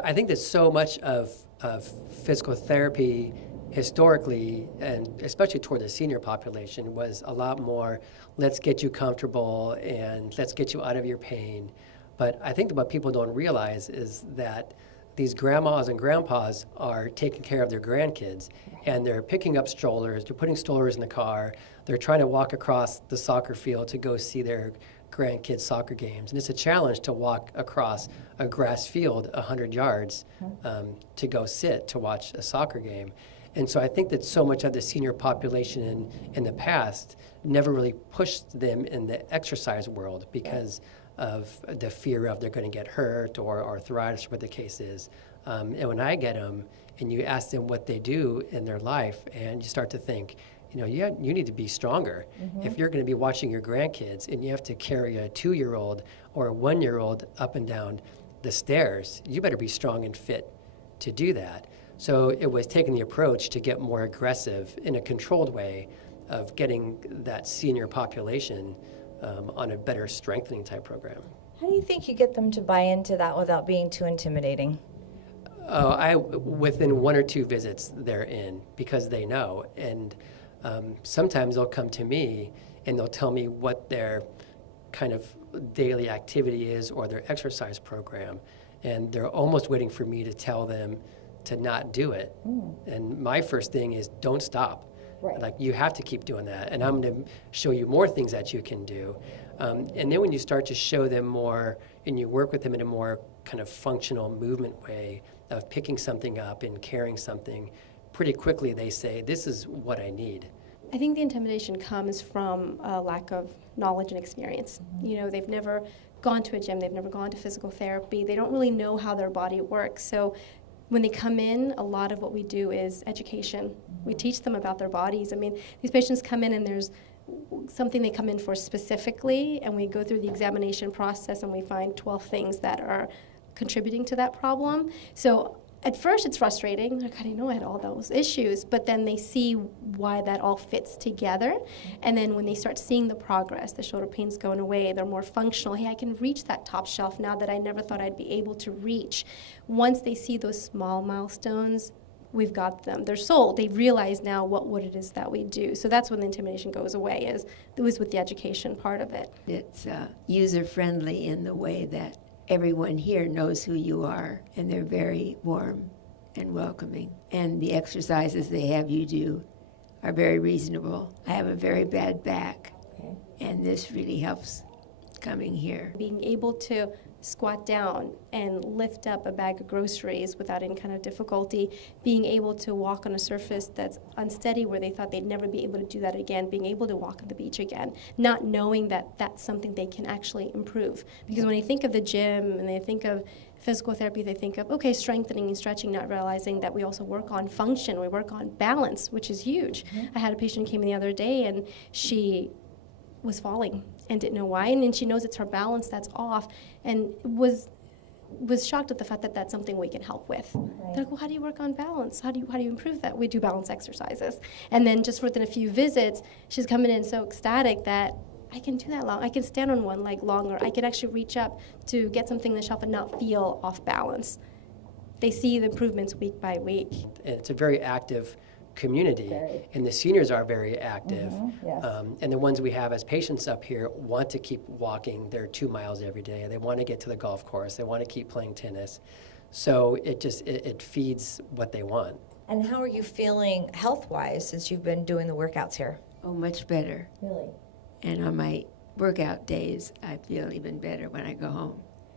I think that so much of physical therapy historically, and especially toward the senior population, was a lot more, let's get you comfortable and let's get you out of your pain. But I think that what people don't realize is that these grandmas and grandpas are taking care of their grandkids, and they're picking up strollers, they're putting strollers in the car, they're trying to walk across the soccer field to go see their grandkids' soccer games. And it's a challenge to walk across a grass field 100 yards to go sit to watch a soccer game. And so I think that so much of the senior population in the past never really pushed them in the exercise world because of the fear of they're going to get hurt or arthritis, or what the case is. And when I get them and you ask them what they do in their life, and you start to think, you need to be stronger. If you're going to be watching your grandkids and you have to carry a 2-year-old or a 1-year-old up and down the stairs, you better be strong and fit to do that. So it was taking the approach to get more aggressive in a controlled way of getting that senior population on a better strengthening type program. How do you think you get them to buy into that without being too intimidating? Within 1 or 2 visits, they're in because they know. And sometimes they'll come to me and they'll tell me what their kind of daily activity is or their exercise program. And they're almost waiting for me to tell them to not do it. And my first thing is don't stop. Right. Like, you have to keep doing that. And I'm going to show you more things that you can do. And then when you start to show them more and you work with them in a more kind of functional movement way of picking something up and carrying something, pretty quickly they say, this is what I need. I think the intimidation comes from a lack of knowledge and experience. They've never gone to a gym, they've never gone to physical therapy, they don't really know how their body works. So when they come in, a lot of what we do is education. We teach them about their bodies. I mean, these patients come in and there's something they come in for specifically, and we go through the examination process and we find 12 things that are contributing to that problem. So at first it's frustrating, like, I didn't know I had all those issues, but then they see why that all fits together. And then when they start seeing the progress, the shoulder pain's going away, they're more functional. Hey, I can reach that top shelf now that I never thought I'd be able to reach. Once they see those small milestones, we've got them. They're sold. They realize now what it is that we do. So that's when the intimidation goes away, it was with the education part of it. It's user-friendly in the way that everyone here knows who you are, and they're very warm and welcoming. And the exercises they have you do are very reasonable. I have a very bad back, and this really helps coming here. Being able to squat down and lift up a bag of groceries without any kind of difficulty, being able to walk on a surface that's unsteady where they thought they'd never be able to do that again, being able to walk on the beach again, not knowing that that's something they can actually improve. Because when they think of the gym and they think of physical therapy, they think of, okay, strengthening and stretching, not realizing that we also work on function, we work on balance, which is huge. I had a patient who came in the other day and she was falling and didn't know why, and then she knows it's her balance that's off, and was shocked at the fact that that's something we can help with. They're like, well, how do you work on balance? How do you improve that? We do balance exercises. And then just within a few visits, she's coming in so ecstatic that I can do that long. I can stand on one leg longer. I can actually reach up to get something on the shelf and not feel off balance. They see the improvements week by week. It's a very active community, and the seniors are very active. And the ones we have as patients up here want to keep walking their 2 miles every day. They want to get to the golf course. They want to keep playing tennis. So it feeds what they want. And how are you feeling health-wise since you've been doing the workouts here? Oh, much better. Really? And on my workout days, I feel even better when I go home.